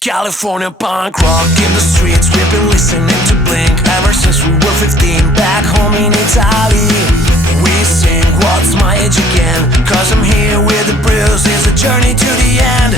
California punk rock in the streets, we've been listening to Blink ever since we were 15. Back home in Italy, we sing What's My Age Again, 'cause I'm here with the bruise, it's a journey to the end.